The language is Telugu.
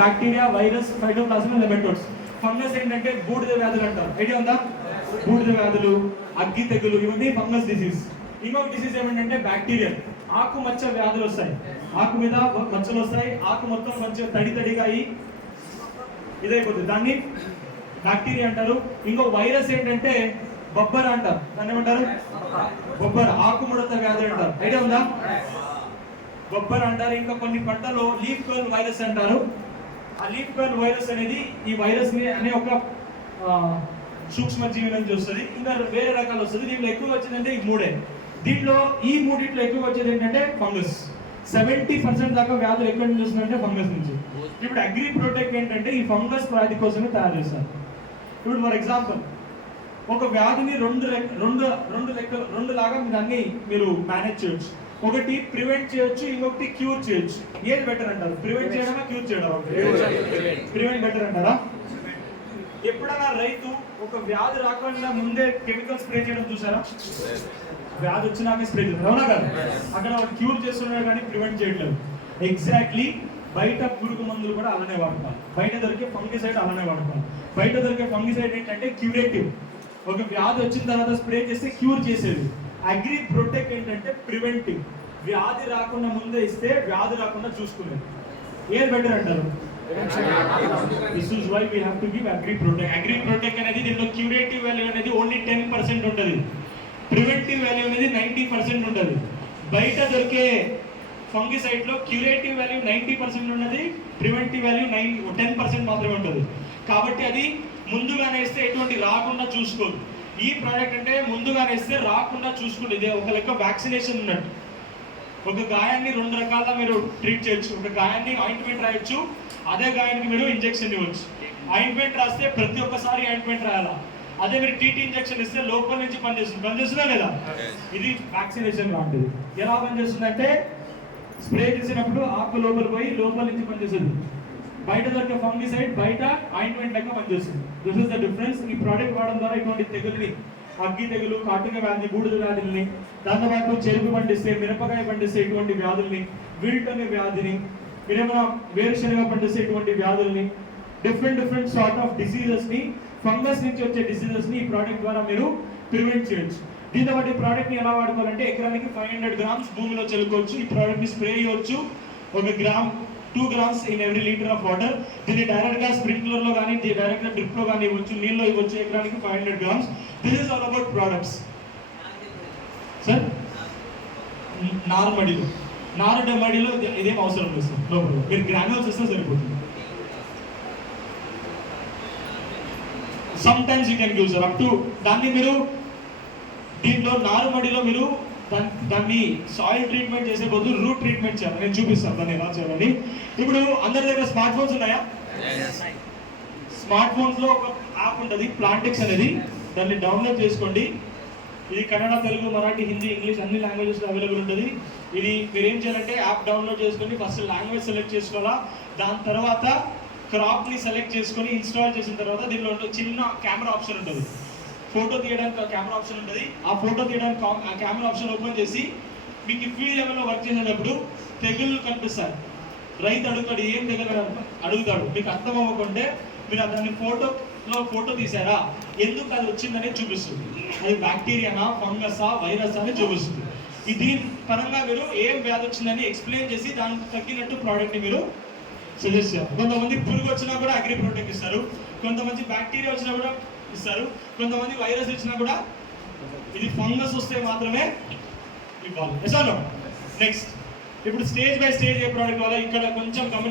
Bacteria, virus, phytoplasma, nematodes. Fungus ఏంటంటే బూడిద వ్యాధులు అంటారు. ఐడియా ఉందా? బూడిద వ్యాధులు, అగ్గి తెగులు, ఇవన్నీ ఫంగస్ డిసీజ్. ఇంకొక డిసీజ్ ఏమిటంటే బ్యాక్టీరియా, ఆకు మచ్చ వ్యాధులు వస్తాయి. ఆకు మీద మచ్చలు వస్తాయి, ఆకు మొత్తం మంచిగా తడిగా అయ్యి ఇదైపోతుంది, దాన్ని బ్యాక్టీరియా అంటారు. ఇంకో వైరస్ ఏంటంటే బొబ్బర అంటారు. దాన్ని ఏమంటారు? బొబ్బర, ఆకుముడత వ్యాధి అంటారు. ఐడియా ఉందా? బొబ్బర అంటారు. ఇంకా కొన్ని పంటలో లీఫ్ కర్ల్ వైరస్ అంటారు. ఆ లీఫ్ కర్ల్ వైరస్ అనేది ఈ వైరస్ అనే ఒక సూక్ష్మజీవి నుంచి వస్తుంది. ఇంకా వేరే రకాలు వస్తుంది. దీంట్లో ఎక్కువ వచ్చిందంటే ఈ మూడే. దీంట్లో ఈ మూడిట్లో ఎక్కువ వచ్చేది ఏంటంటే ఫంగస్. 70% దాకా వ్యాధులు ఎక్కడి నుంచి వస్తుందంటే ఫంగస్ నుంచి. ఇప్పుడు అగ్రి ప్రొటెక్ట్ ఏంటంటే ఈ ఫంగస్ వ్యాధి కోసమే తయారు చేస్తారు. ఇప్పుడు ఫర్ ఎగ్జాంపుల్ ఒక వ్యాధిని రెండు లాగా దాన్ని మీరు మేనేజ్ చేయొచ్చు. ఒకటి ప్రివెంట్ చేయొచ్చు, ఇంకొకటి క్యూర్ చేయొచ్చు. ఏది బెటర్ అంటారు? ప్రివెంట్ చేయడమా, క్యూర్ చేయడమా? ప్రివెంట్ బెటర్ అంటారా? ఎప్పుడైనా రైతు ఒక వ్యాధి రాకుండా ముందే కెమికల్ స్ప్రే చేయడం చూసారా? వ్యాధి వచ్చినాక స్ప్రే చేస్తారు, అవునా కదా? అక్కడ వాడు క్యూర్ చేస్తున్నాడు కానీ ప్రివెంట్ చేయట్లేదు. ఎగ్జాక్ట్లీ బయట పురుగు మందులు కూడా అలానే వాడతారు. బయట దొరికే ఫంగిసైడ్ అలానే వాడతారు. బయట దొరికే ఫంగిసైడ్ ఏంటంటే క్యూరేటివ్. ఒక వ్యాధి వచ్చిన తర్వాత స్ప్రే చేస్తే క్యూర్ చేసేది. అగ్రి ప్రొటెక్ట్ ఏంటంటే ప్రివెంటివ్. వ్యాధి రాకుండా ముందే ఇస్తే వ్యాధి రాకుండా చూసుకునేది. ఏది బెటర్ అంటారు? This is why we have to give Agri Protect. Agri Protect అనేది దీనిలో క్యూరేటివ్ వాల్యూ అనేది ఓన్లీ 10% ఉంటుంది. ప్రివెంటివ్ వాల్యూ అనేది 90% ఉంటుంది. బయట దొరికే ఫంగిసైడ్ లో క్యూరేటివ్ వాల్యూ 90% ఉన్నది, ప్రివెంటివ్ వాల్యూ 10% మాత్రమే ఉంటుంది. కాబట్టి అది ముందుగానే ఇస్తే ఎటువంటి రాకుండా చూసుకోదు. ఈ ప్రోడక్ట్ అంటే ముందుగానే ఇస్తే రాకుండా చూసుకుంటే ఇదే ఒక లెక్క వ్యాక్సినేషన్ ఉన్నట్టు. ఒక గాయాన్ని 2 రకాలుగా మీరు ట్రీట్ చేయొచ్చు. ఒక గాయాన్ని ఆయింట్మెంట్ రాయొచ్చు, అదే గాయానికి మీరు ఇంజెక్షన్ ఇవ్వచ్చు. ఆయింట్మెంట్ రాస్తే ప్రతి ఒక్కసారి ఆయింట్మెంట్ రాయాలా? అదే మీరు టీటీ ఇంజెక్షన్ ఇస్తే లోపల నుంచి పనిచేస్తుందా లేదా? ఇది వ్యాక్సినేషన్ లాంటిది. ఎలా పనిచేస్తుందంటే స్ప్రే చేసినప్పుడు ఆకు లోపల పోయి లోపల నుంచి పనిచేస్తుంది. బయట దొరికే ఫంగిసైడ్ బయట ఆయింట్మెంట్ లెక్క పనిచేస్తుంది. This is the difference. ఈ ప్రోడక్ట్ వాడడం ద్వారా ఇటువంటి తెగుల్ని, అగ్గి తెగులు, కాటుక వ్యాధి, బూడిద వ్యాధుల్ని, దాంతోపాటు చెరుకు పండిస్తే, మిరపకాయ పండిస్తే ఇటువంటి వ్యాధుల్ని, విల్ట్ అనే వ్యాధిని, మీరేమైనా వేరుశనగ పండిస్తే ఇటువంటి వ్యాధుల్ని, డిఫరెంట్ సార్ట్ ఆఫ్ డిసీజెస్ ని, ఫంగస్ నుంచి వచ్చే డిసీజెస్ ని ఈ ప్రోడక్ట్ ద్వారా మీరు ప్రివెంట్ చేయొచ్చు. దీంతో పాటు ఈ ప్రోడక్ట్ ని ఎలా వాడుకోవాలంటే ఎకరానికి 500 grams భూమిలో చల్లుకోవచ్చు. ఈ ప్రోడక్ట్ ని స్ప్రే చేయవచ్చు. 1 gram 2 grams in every liter of water. దీన్ని డైరెక్ట్ గా స్ప్రింక్లర్ లో కానీ డైరెక్ట్ గా డ్రిప్ లో కానీ ఇవ్వచ్చు, నీళ్ళలో ఇవ్వచ్చు. ఎకరానికి 500 grams. This is all about products. Sir నారుమడిలో ఇదేం అవసరం లేదు సార్. లోపల మీరు గ్రాన్యూల్స్ ఇస్తే సరిపోతుంది. Some times you can give sir up to. దాన్ని మీరు దీంట్లో నారుమడిలో మీరు దాన్ని సాయిల్ ట్రీట్మెంట్ చేసే బదులు రూట్ ట్రీట్మెంట్ చేయాలి. నేను చూపిస్తాను దాన్ని ఎలా చేయాలని. ఇప్పుడు అందరి దగ్గర స్మార్ట్ ఫోన్స్ ఉన్నాయా? స్మార్ట్ ఫోన్స్ లో ఒక యాప్ ఉంటుంది, ప్లాంటిక్స్ అనేది. దాన్ని డౌన్లోడ్ చేసుకోండి. ఇది కన్నడ, తెలుగు, మరాఠీ, హిందీ, ఇంగ్లీష్ అన్ని లాంగ్వేజెస్ అవైలబుల్ ఉంటుంది. ఇది మీరు ఏం చేయాలంటే యాప్ డౌన్లోడ్ చేసుకొని ఫస్ట్ లాంగ్వేజ్ సెలెక్ట్ చేసుకోవాలా. దాని తర్వాత క్రాప్ ని సెలెక్ట్ చేసుకొని ఇన్స్టాల్ చేసిన తర్వాత దీనిలో చిన్న కెమెరా ఆప్షన్ ఉంటుంది. ఫోటో తీయడానికి కెమెరా ఆప్షన్ ఉంటుంది. ఆ ఫోటో తీయడానికి ఆ కెమెరా ఆప్షన్ ఓపెన్ చేసి మీకు ఫీల్డ్ లెవెల్లో వర్క్ చేసేటప్పుడు తెగుళ్ళు కనిపిస్తాయి. రైతు అడుగుతాడు, ఏం తెగులు అడుగుతాడు. మీకు అర్థం అవ్వకుంటే మీరు దాన్ని ఫోటో తీసారా, ఎందుకు అది వచ్చిందనే చూపిస్తుంది. అది బ్యాక్టీరియానా, ఫంగసా, వైరస్ అని చూపిస్తుంది. దీని పరంగా మీరు ఏం వ్యాధి వచ్చిందని ఎక్స్ప్లెయిన్ చేసి దానికి తగ్గినట్టు ప్రోడక్ట్ ని మీరు సజెస్ట్ చేయాలి. కొంతమంది పురుగు వచ్చినా కూడా అగ్రి ప్రొటెక్ట్ ఇస్తారు, కొంతమంది బ్యాక్టీరియా వచ్చినా కూడా ఇస్తారు, కొంతమంది వైరస్ వచ్చినా కూడా. ఇది ఫంగస్ వస్తే మాత్రమే ఇవ్వాలి. నెక్స్ట్ ఇప్పుడు stage by stage A product వల్ల ఇక్కడ కొంచెం గమని